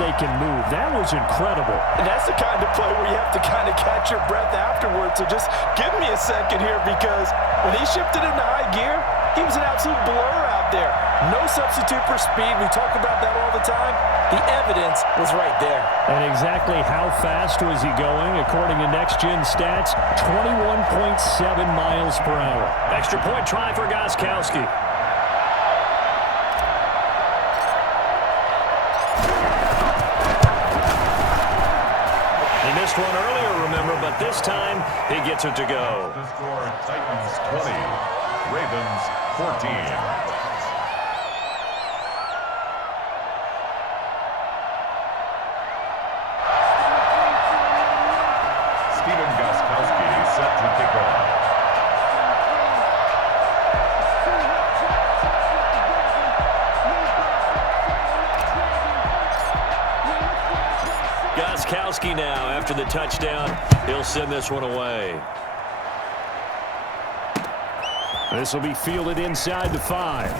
they can move. That was incredible. And that's the kind of play where you have to kind of catch your breath afterwards. So just give me a second here, because when he shifted into high gear, he was an absolute blur out there. No substitute for speed. We talk about that all the time. The evidence was right there. And exactly how fast was he going? According to Next Gen Stats, 21.7 miles per hour. Extra point try for Gostkowski. He missed one earlier, remember, but this time he gets it to go. The score, Titans 20, Ravens 14. Gostkowski now, after the touchdown, he'll send this one away. This will be fielded inside the 5.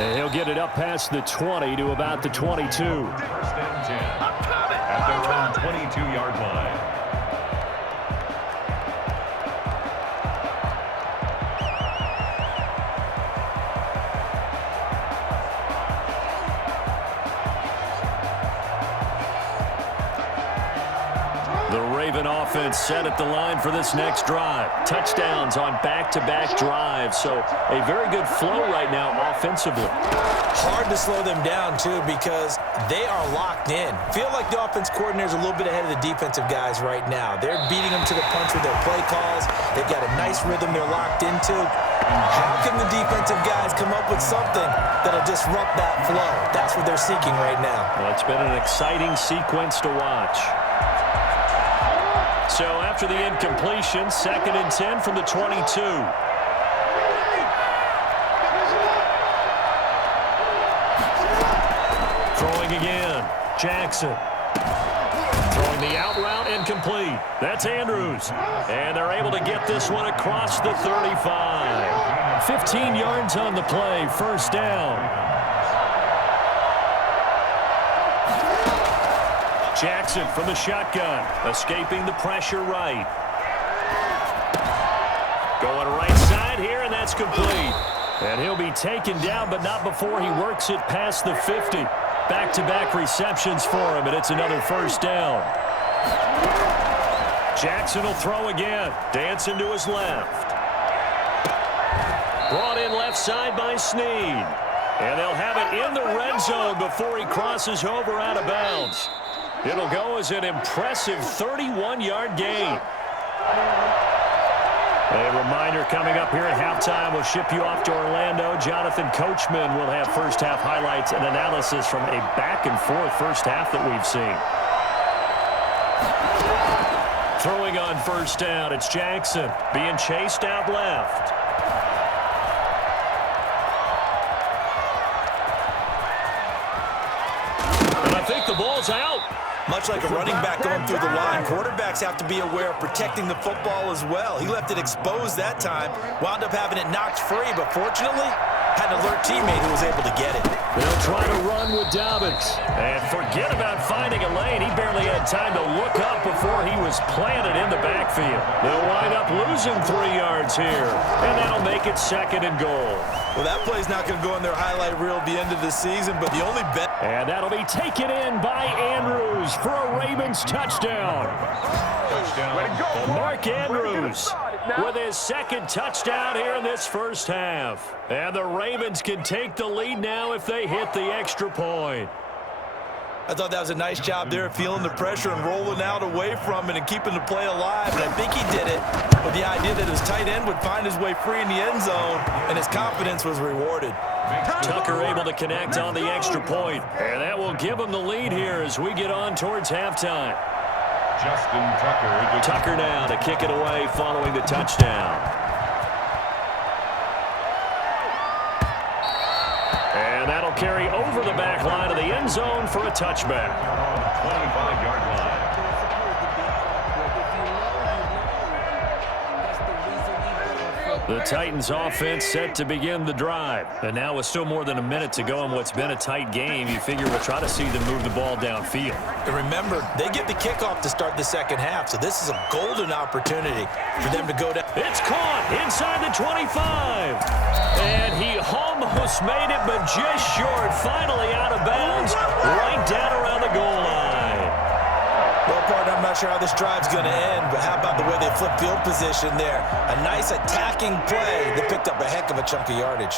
And he'll get it up past the 20 to about the 22. First and 10 at their own 22-yard line. Offense set at the line for this next drive. Touchdowns on back-to-back drives, so a very good flow right now offensively. Hard to slow them down, too, because they are locked in. Feel like the offense coordinator is a little bit ahead of the defensive guys right now. They're beating them to the punch with their play calls. They've got a nice rhythm they're locked into. How can the defensive guys come up with something that'll disrupt that flow? That's what they're seeking right now. Well, it's been an exciting sequence to watch. So after the incompletion, 2nd and 10 from the 22. Throwing again. Jackson. Throwing the out route incomplete. That's Andrews. And they're able to get this one across the 35. 15 yards on the play. First down. Jackson from the shotgun, escaping the pressure right. Going right side here, and that's complete. And he'll be taken down, but not before he works it past the 50. Back-to-back receptions for him, and it's another first down. Jackson will throw again. Dancing to his left. Brought in left side by Snead. And they'll have it in the red zone before he crosses over out of bounds. It'll go as an impressive 31-yard gain. A reminder coming up here at halftime. We'll ship you off to Orlando. Jonathan Coachman will have first-half highlights and analysis from a back-and-forth first half that we've seen. Throwing on first down, it's Jackson being chased out left. And I think the ball's out. Much like a running back going through the line, quarterbacks have to be aware of protecting the football as well. He left it exposed that time, wound up having it knocked free, but fortunately, had an alert teammate who was able to get it. They'll try to run with Dobbins. And forget about finding a lane. He barely had time to look up before he was planted in the backfield. They'll wind up losing 3 yards here, and that'll make it 2nd and goal. Well, that play's not going to go in their highlight reel at the end of the season, but the only bet. And that'll be taken in by Andrews for a Ravens touchdown. Mark Andrews with his 2nd touchdown here in this first half. And the Ravens can take the lead now if they hit the extra point. I thought that was a nice job there, feeling the pressure and rolling out away from it and keeping the play alive. And I think he did it with the idea that his tight end would find his way free in the end zone, and his confidence was rewarded. Tucker able to connect on the extra point, and that will give him the lead here as we get on towards halftime. Justin Tucker. Tucker now to kick it away following the touchdown. And that'll carry over the back line of the end zone for a touchback. 25-yard line. The Titans offense set to begin the drive. And now with still more than a minute to go in what's been a tight game, you figure we'll try to see them move the ball downfield. And remember, they get the kickoff to start the second half, so this is a golden opportunity for them to go down. It's caught inside the 25. And he almost made it, but just short. Finally out of bounds, right down around the goal line. Well, partner, I'm not sure how this drive's going to end, but how about the way they flip field position there? A nice attacking play that picked up a heck of a chunk of yardage.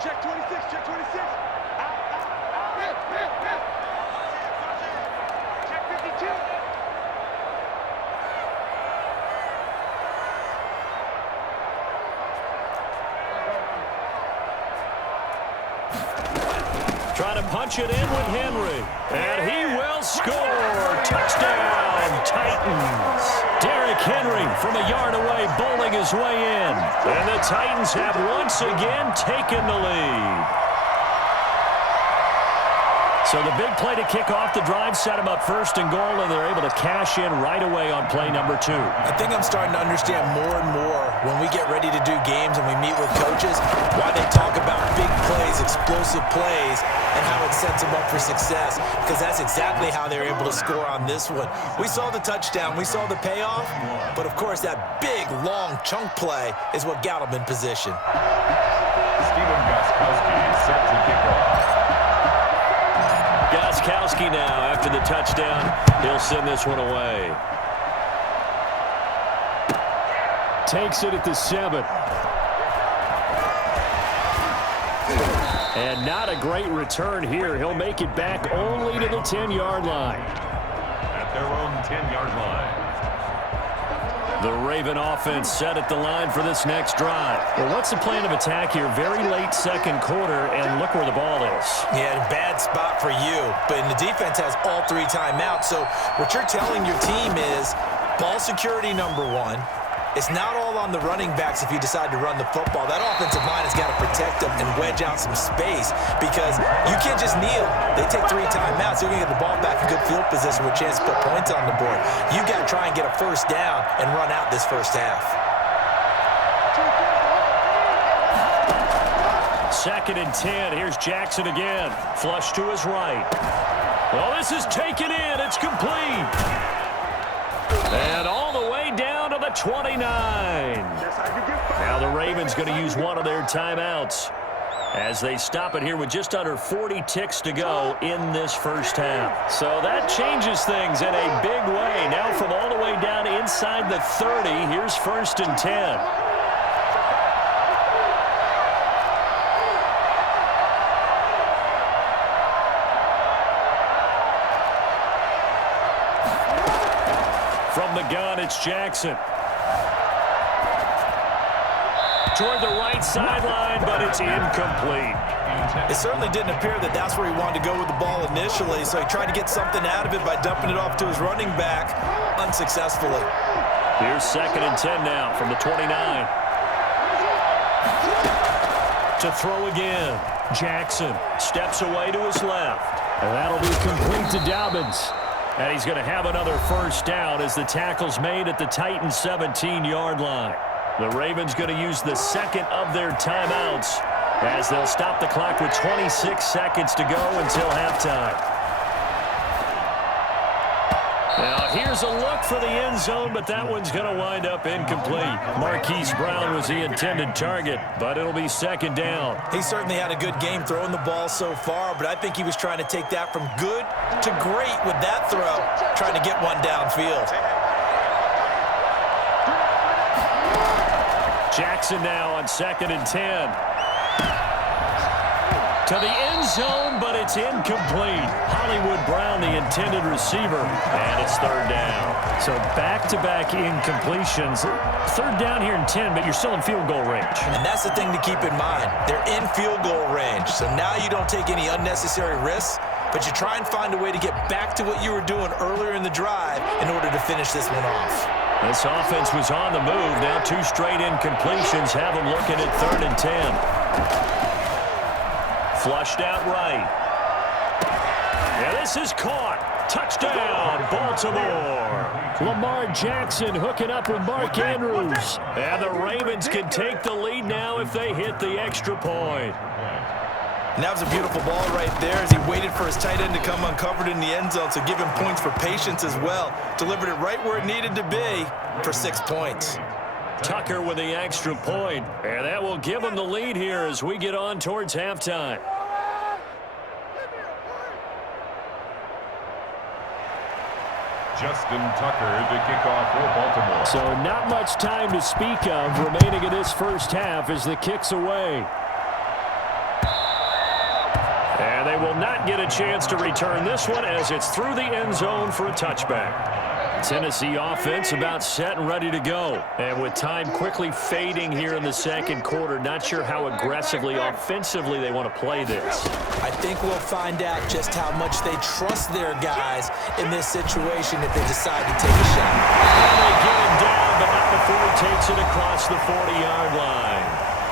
Check 26, check 26. Check 52. Trying to punch it in with Henry. And he will score. Touchdown, Titans. Derrick Henry from a yard away bowling his way in. And the Titans have once again taken the lead. So the big play to kick off the drive set them up first and goal, and they're able to cash in right away on play number 2. I think I'm starting to understand more and more when we get ready to do games and we meet with coaches why they talk about big plays, explosive plays, and how it sets them up for success, because that's exactly how they're able to score on this one. We saw the touchdown, we saw the payoff, but of course that big, long chunk play is what got them in position. Steven Gostkowski set to kick off. Gostkowski now, after the touchdown, he'll send this one away. Takes it at the 7. And not a great return here. He'll make it back only to the 10-yard line. At their own 10-yard line. The Raven offense set at the line for this next drive. Well, what's the plan of attack here? Very late second quarter, and look where the ball is. Yeah, bad spot for you, but the defense has all 3 timeouts. So what you're telling your team is ball security number 1. It's not all on the running backs if you decide to run the football. That offensive line has got to protect them and wedge out some space because you can't just kneel. They take 3 timeouts. You're going to get the ball back in good field position with a chance to put points on the board. You got to try and get a first down and run out this first half. 2nd and 10. Here's Jackson again. Flush to his right. Well, this is taken in. It's complete. And all the way down to the 29. Now the Ravens going to use one of their timeouts as they stop it here with just under 40 ticks to go in this first half. So that changes things in a big way. Now from all the way down inside the 30, here's 1st and 10. From the gun, it's Jackson. Toward the right sideline, but it's incomplete. It certainly didn't appear that that's where he wanted to go with the ball initially, so he tried to get something out of it by dumping it off to his running back unsuccessfully. Here's 2nd and 10 now from the 29. To throw again. Jackson steps away to his left. And that'll be complete to Dobbins. And he's going to have another first down as the tackle's made at the Titans' 17-yard line. The Ravens going to use the 2nd of their timeouts as they'll stop the clock with 26 seconds to go until halftime. Now, here's a look for the end zone, but that one's going to wind up incomplete. Marquise Brown was the intended target, but it'll be 2nd down. He certainly had a good game throwing the ball so far, but I think he was trying to take that from good to great with that throw, trying to get one downfield. Jackson now on 2nd and 10. To the end zone, but it's incomplete. Hollywood Brown, the intended receiver, and it's 3rd down. So back-to-back incompletions. 3rd down here in 10, but you're still in field goal range. And that's the thing to keep in mind. They're in field goal range, so now you don't take any unnecessary risks, but you try and find a way to get back to what you were doing earlier in the drive in order to finish this one off. This offense was on the move. Now 2 straight incompletions have them looking at 3rd and 10. Flushed out right. And this is caught. Touchdown, Baltimore. Lamar Jackson hooking up with Mark Andrews. And the Ravens can take the lead now if they hit the extra point. And that was a beautiful ball right there as he waited for his tight end to come uncovered in the end zone, so give him points for patience as well. Delivered it right where it needed to be for 6 points. Tucker with the extra point, and that will give him the lead here as we get on towards halftime. Justin Tucker to kick off for Baltimore. So not much time to speak of remaining in this first half as the kick's away. And they will not get a chance to return this one as it's through the end zone for a touchback. Tennessee offense about set and ready to go. And with time quickly fading here in the second quarter, not sure how aggressively, offensively they want to play this. I think we'll find out just how much they trust their guys in this situation if they decide to take a shot. And they get him down, but not before he takes it across the 40-yard line.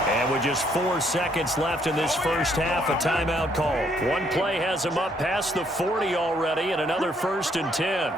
And with just 4 seconds left in this first half, a timeout call. One play has him up past the 40 already, and another 1st and 10.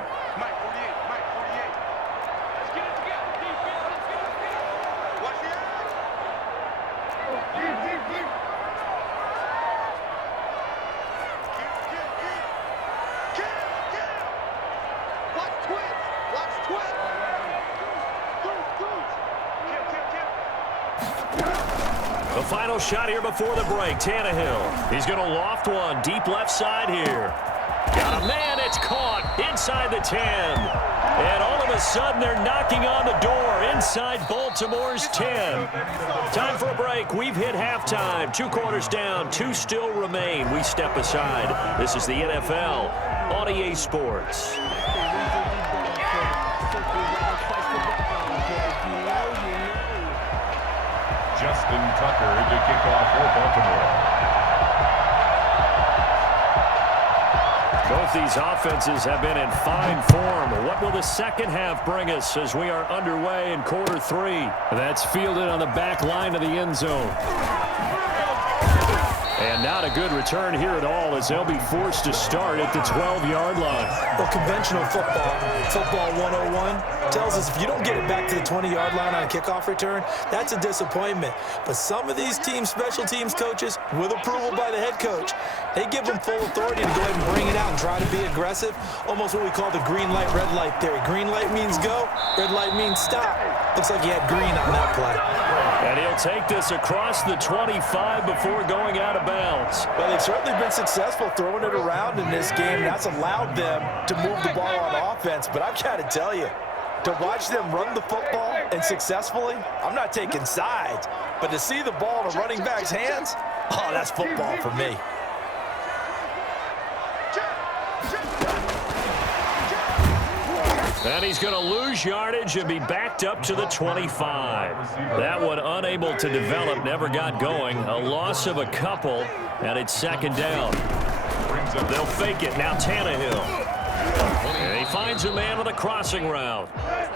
The final shot here before the break, Tannehill. He's going to loft one deep left side here. Got a man, it's caught inside the 10. And all of a sudden they're knocking on the door inside Baltimore's 10. Time for a break. We've hit halftime. 2 quarters down, 2 still remain. We step aside. This is the NFL on EA Sports. Justin Tucker to kick off for Baltimore. Both these offenses have been in fine form. What will the second half bring us as we are underway in quarter 3? That's fielded on the back line of the end zone. And not a good return here at all as they'll be forced to start at the 12-yard line. Well, conventional football 101, tells us if you don't get it back to the 20-yard line on a kickoff return, that's a disappointment. But some of these teams, special teams coaches, with approval by the head coach, they give them full authority to go ahead and bring it out and try to be aggressive. Almost what we call the green light, red light theory. Green light means go, red light means stop. Looks like he had green on that play. And he'll take this across the 25 before going out of bounds. Well, they've certainly been successful throwing it around in this game. That's allowed them to move the ball on offense. But I've got to tell you, to watch them run the football and successfully, I'm not taking sides, but to see the ball in a running back's hands, oh, that's football for me. And he's going to lose yardage and be backed up to the 25. That one unable to develop, never got going. A loss of a couple, and it's second down. They'll fake it. Now Tannehill. And he finds a man on the crossing route.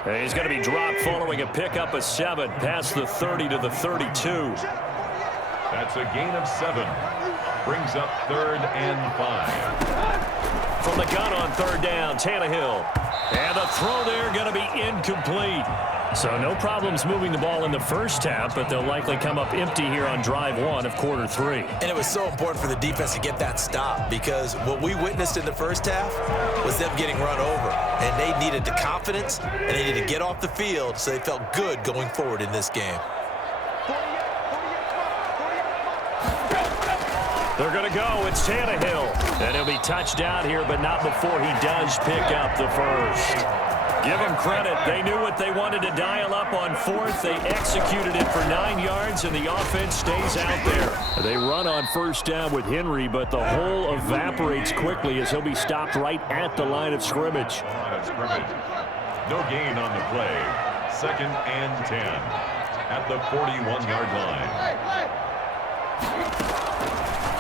And he's going to be dropped following a pickup of 7 past the 30 to the 32. That's a gain of 7. Brings up 3rd and 5. From the gun on 3rd down, Tannehill. And the throw there going to be incomplete. So no problems moving the ball in the first half, but they'll likely come up empty here on drive 1 of quarter 3. And it was so important for the defense to get that stop because what we witnessed in the first half was them getting run over. And they needed the confidence, and they needed to get off the field so they felt good going forward in this game. They're going to go. It's Tannehill. And he'll be touched down here, but not before he does pick up the first. Give them credit. They knew what they wanted to dial up on 4th. They executed it for 9 yards, and the offense stays out there. They run on 1st down with Henry, but the hole evaporates quickly as he'll be stopped right at the line of scrimmage. No gain on the play. 2nd and 10 at the 41-yard line.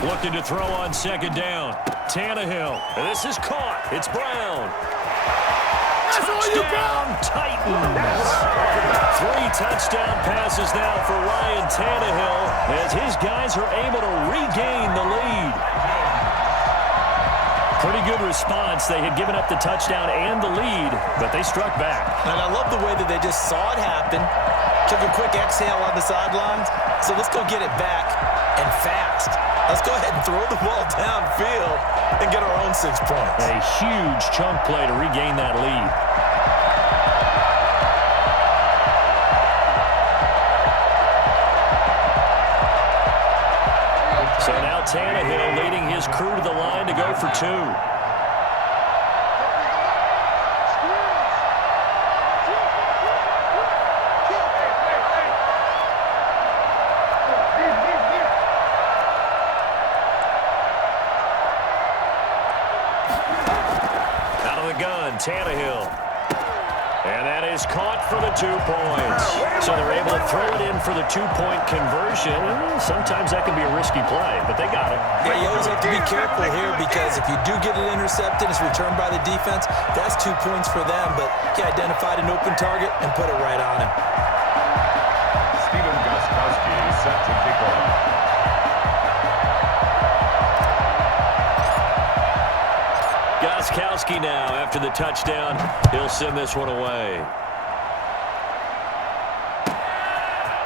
Looking to throw on 2nd down. Tannehill. And this is caught. It's Brown. Touchdown, Titans. 3 touchdown passes now for Ryan Tannehill as his guys are able to regain the lead. Pretty good response. They had given up the touchdown and the lead, but they struck back. And I love the way that they just saw it happen, took a quick exhale on the sidelines. So let's go get it back and fast. Let's go ahead and throw the ball downfield and get our own 6 points. A huge chunk play to regain that lead. So now Tannehill leading his crew to the line to go for 2. Out of the gun, Tannehill. And that is caught for the 2 points. So they're able to throw it in for the 2-point conversion. Sometimes that can be a risky play, but they got it. Yeah, you always have to be careful here because if you do get it intercepted, it's returned by the defense, that's 2 points for them. But he identified an open target and put it right on him. Stephen Gostkowski set to kick off. Gostkowski now, after the touchdown, he'll send this one away.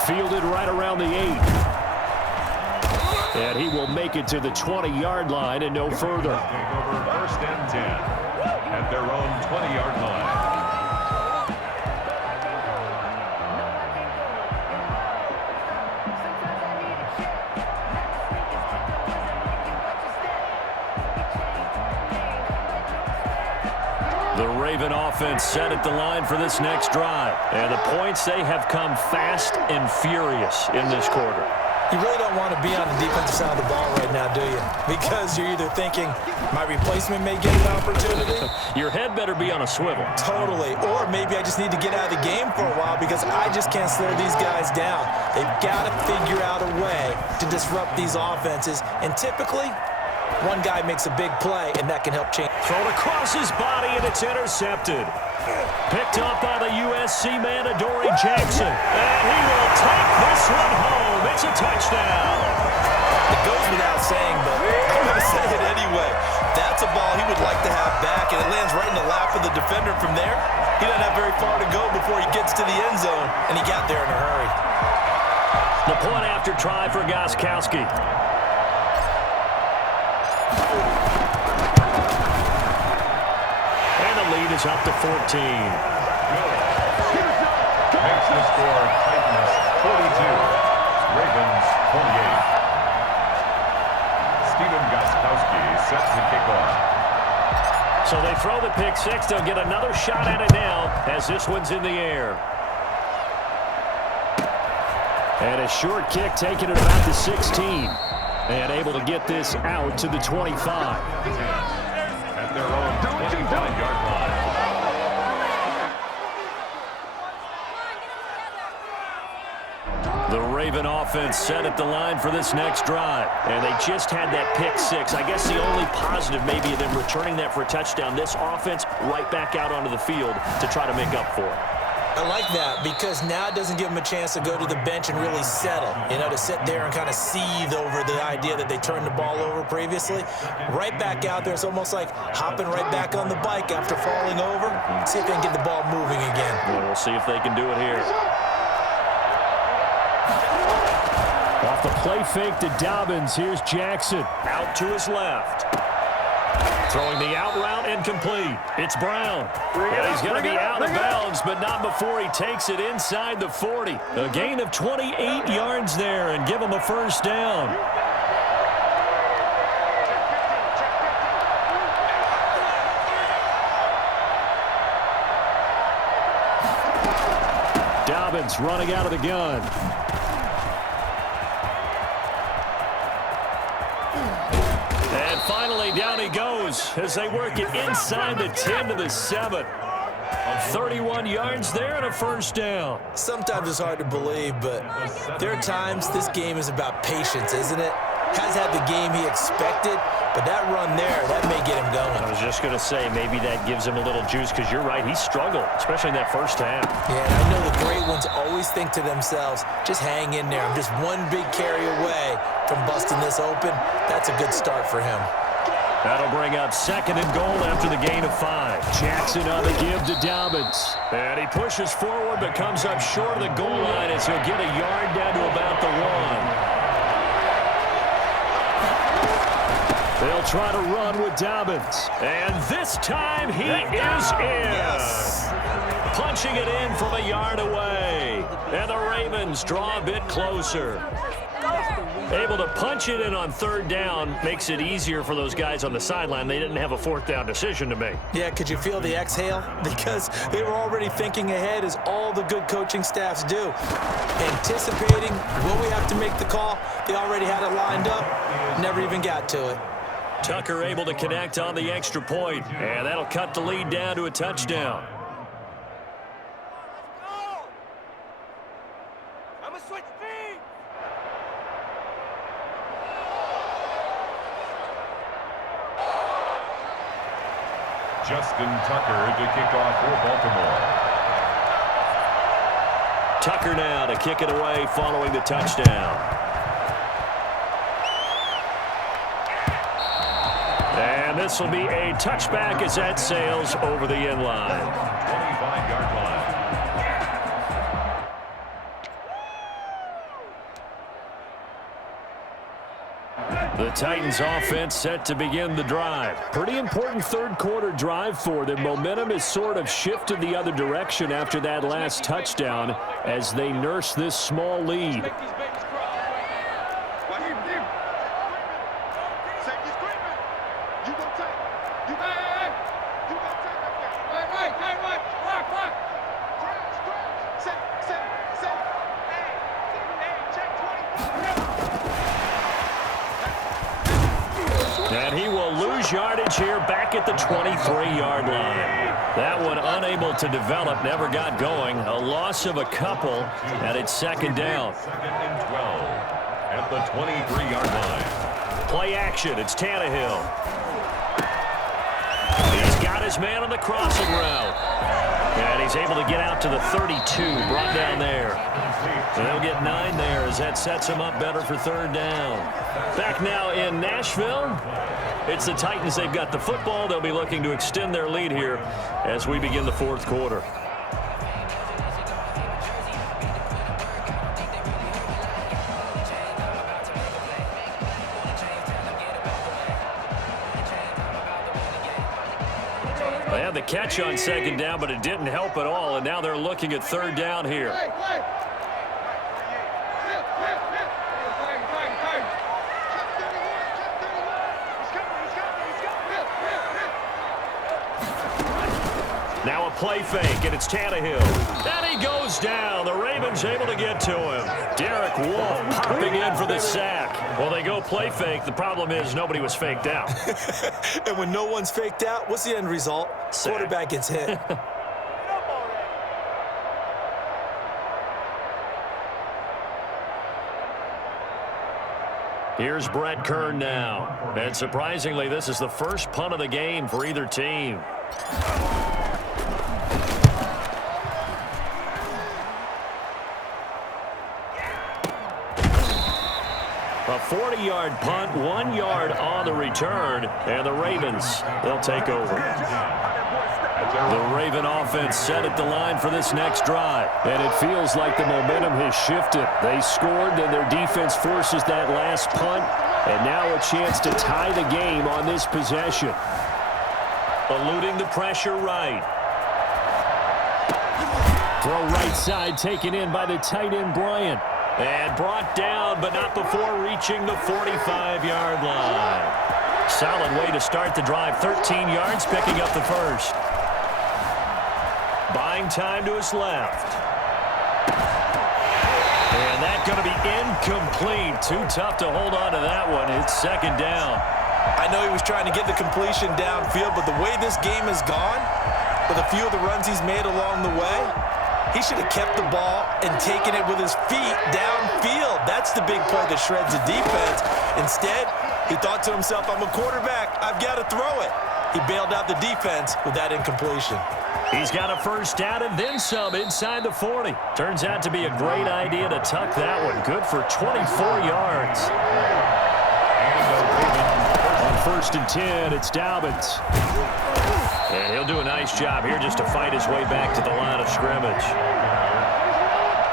Fielded right around the 8. And he will make it to the 20-yard line and no further. Take over 1st and 10 at their own 20-yard line. The Raven offense set at the line for this next drive. And the points, they have come fast and furious in this quarter. You really don't want to be on the defensive side of the ball right now, do you? Because you're either thinking, my replacement may get an opportunity. Your head better be on a swivel. Totally. Or maybe I just need to get out of the game for a while because I just can't slow these guys down. They've got to figure out a way to disrupt these offenses. And typically, one guy makes a big play, and that can help change. Thrown across his body, and it's intercepted. Picked up by the USC man, Adoree Jackson. And he will take this one home. It's a touchdown. It goes without saying, but I'm going to say it anyway. That's a ball he would like to have back, and it lands right in the lap of the defender from there. He doesn't have very far to go before he gets to the end zone, and he got there in a hurry. The point after try for Gostkowski. Lead is up to 14. Makes the score Titans 42, Ravens 28. Stephen Gostkowski set to kick off. So they throw the pick 6. They'll get another shot at it now as this one's in the air. And a short kick taken at about the 16. And able to get this out to the 25. At their own 25-yard line. The Raven offense set at the line for this next drive. And they just had that pick 6. I guess the only positive maybe of them returning that for a touchdown. This offense right back out onto the field to try to make up for it. I like that because now it doesn't give them a chance to go to the bench and really settle, you know, to sit there and kind of seethe over the idea that they turned the ball over previously. Right back out there, it's almost like hopping right back on the bike after falling over. See if they can get the ball moving again. Well, we'll see if they can do it here. Off the play fake to Dobbins, here's Jackson. Out to his left. Throwing the out route incomplete. It's Brown. And he's going to be out of bounds, but not before he takes it inside the 40. A gain of 28 yards there and give him a first down. Dobbins running out of the gun. And finally, down he goes as they work it inside the 10 to the 7. 31 yards there and a first down. Sometimes it's hard to believe, but there are times this game is about patience, isn't it? Has had the game he expected, But that run there, that may get him going. I was just going to say, maybe that gives him a little juice, because you're right, he struggled, especially in that first half. Yeah, and I know the great ones always think to themselves, just hang in there. I'm just one big carry away from busting this open. That's a good start for him. That'll bring up 2nd and goal after the gain of 5. Jackson on the give to Dobbins. And he pushes forward but comes up short of the goal line as he'll get a yard down to about the 1. They'll try to run with Dobbins. And this time he is in. Yes. Punching it in from a yard away. And the Ravens draw a bit closer. Able to punch it in on 3rd down makes it easier for those guys on the sideline. They didn't have a 4th down decision to make. Yeah, could you feel the exhale? Because they were already thinking ahead, as all the good coaching staffs do. Anticipating, will we have to make the call? They already had it lined up, never even got to it. Tucker able to connect on the extra point, and that'll cut the lead down to a touchdown. Justin Tucker to kick off for Baltimore. Tucker now to kick it away following the touchdown. And this will be a touchback as that sails over the end line. 25-yard line. The Titans offense set to begin the drive. Pretty important 3rd quarter drive for them. Momentum has sort of shifted the other direction after that last touchdown as they nurse this small lead. And he will lose yardage here back at the 23-yard line. That one unable to develop, never got going. A loss of a couple, and it's 2nd down. 2nd and 12 at the 23-yard line. Play action, it's Tannehill. He's got his man on the crossing route. And he's able to get out to the 32, brought down there. And they'll get 9 there as that sets him up better for 3rd down. Back now in Nashville. It's the Titans. They've got the football. They'll be looking to extend their lead here as we begin the 4th quarter. They had the catch on 2nd down, but it didn't help at all, and now they're looking at 3rd down here. Now a play fake, and it's Tannehill. And he goes down. The Ravens able to get to him. Derek Wolfe popping in for the sack. Well, they go play fake. The problem is nobody was faked out. And when no one's faked out, what's the end result? Sack. Quarterback gets hit. Here's Brett Kern now. And surprisingly, this is the first punt of the game for either team. A 40-yard punt, 1 yard on the return, and the Ravens, they'll take over. The Raven offense set at the line for this next drive, and it feels like the momentum has shifted. They scored, then their defense forces that last punt, and now a chance to tie the game on this possession. Eluding the pressure right. Throw right side taken in by the tight end Bryant. And brought down, but not before reaching the 45-yard line. Solid way to start the drive. 13 yards, picking up the first. Buying time to his left. And that's going to be incomplete. Too tough to hold on to that one. It's 2nd down. I know he was trying to get the completion downfield, but the way this game has gone, with a few of the runs he's made along the way, he should have kept the ball and taken it with his feet downfield. That's the big play that shreds the defense. Instead, He thought to himself, I'm a quarterback. I've got to throw it. He bailed out the defense with that incompletion. He's got a first down and then some inside the 40. Turns out to be a great idea to tuck that one. Good for 24 yards. On 1st and 10, it's Dobbins. And he'll do a nice job here just to fight his way back to the line of scrimmage.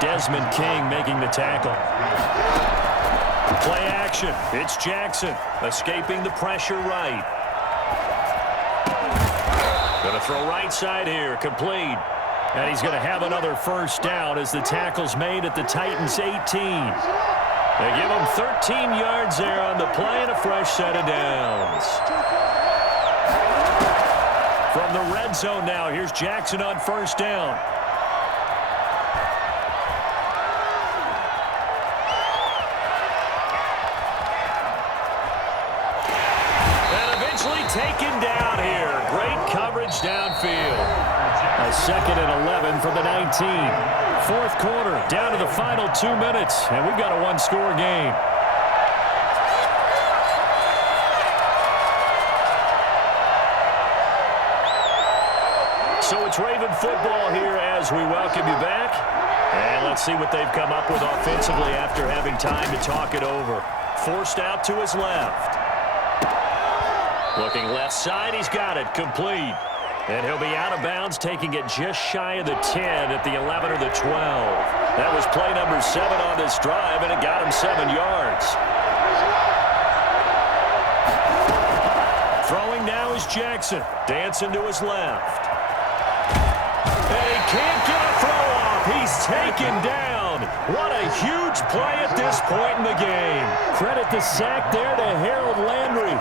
Desmond King making the tackle. Play action. It's Jackson escaping the pressure right. Going to throw right side here, complete. And he's going to have another first down as the tackle's made at the Titans' 18. They give him 13 yards there on the play and a fresh set of downs. From the red zone now, here's Jackson on first down. Taken down here. Great coverage downfield. A 2nd and 11 from the 19. 4th quarter, down to the final 2 minutes, and we've got a one-score game. So it's Raven football here as we welcome you back. And let's see what they've come up with offensively after having time to talk it over. Forced out to his left. Looking left side, he's got it, complete. And he'll be out of bounds, taking it just shy of the 10 at the 11 or the 12. That was play number 7 on this drive, and it got him 7 yards. Throwing now is Jackson, dancing to his left. And he can't get a throw off. He's taken down. What a huge play at this point in the game. Credit the sack there to Harold Landry.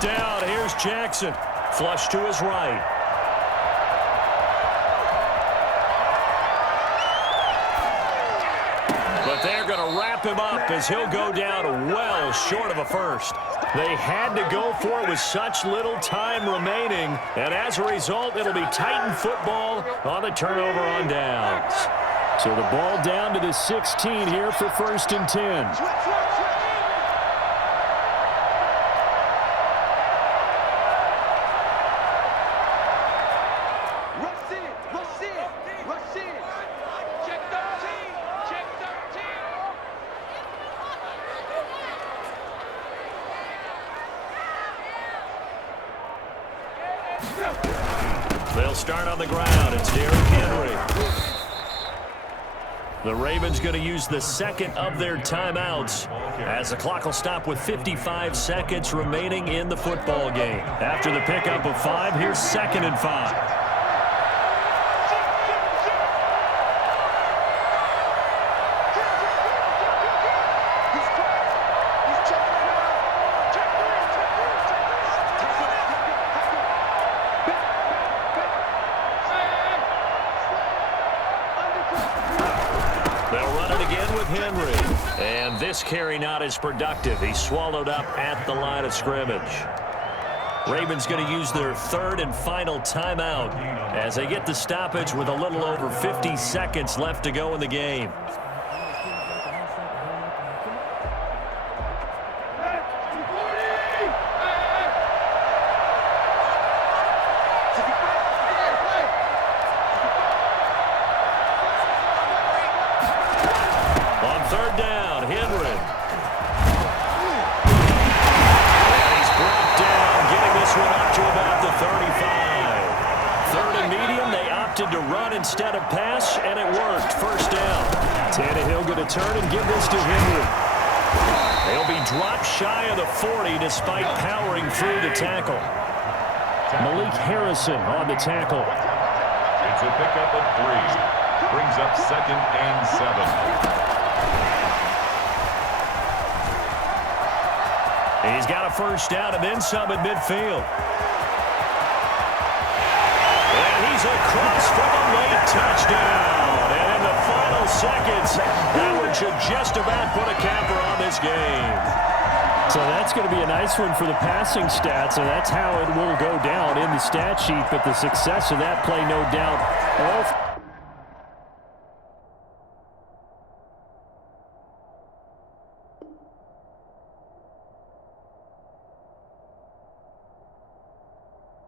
Down, here's Jackson. Flush to his right. But they're going to wrap him up as he'll go down well short of a first. They had to go for it with such little time remaining, and as a result, it'll be Titan football on the turnover on downs. So the ball down to the 16 here for 1st and 10. They'll start on the ground. It's Derrick Henry. The Ravens going to use the 2nd of their timeouts as the clock will stop with 55 seconds remaining in the football game. After the pickup of 5, here's 2nd and 5. Henry. And this carry not as productive. He's swallowed up at the line of scrimmage. Ravens going to use their 3rd and final timeout as they get the stoppage with a little over 50 seconds left to go in the game. Instead of pass, and it worked. First down. Tannehill going to turn and give this to Henry. They'll be dropped shy of the 40 despite powering through the tackle. Malik Harrison on the tackle. It's a pickup of 3. Brings up 2nd and 7. He's got a first down and then some at midfield. He's across for the late touchdown. And in the final seconds. That one should just about put a capper on this game. So that's going to be a nice one for the passing stats, and that's how it will go down in the stat sheet. But the success of that play, no doubt, all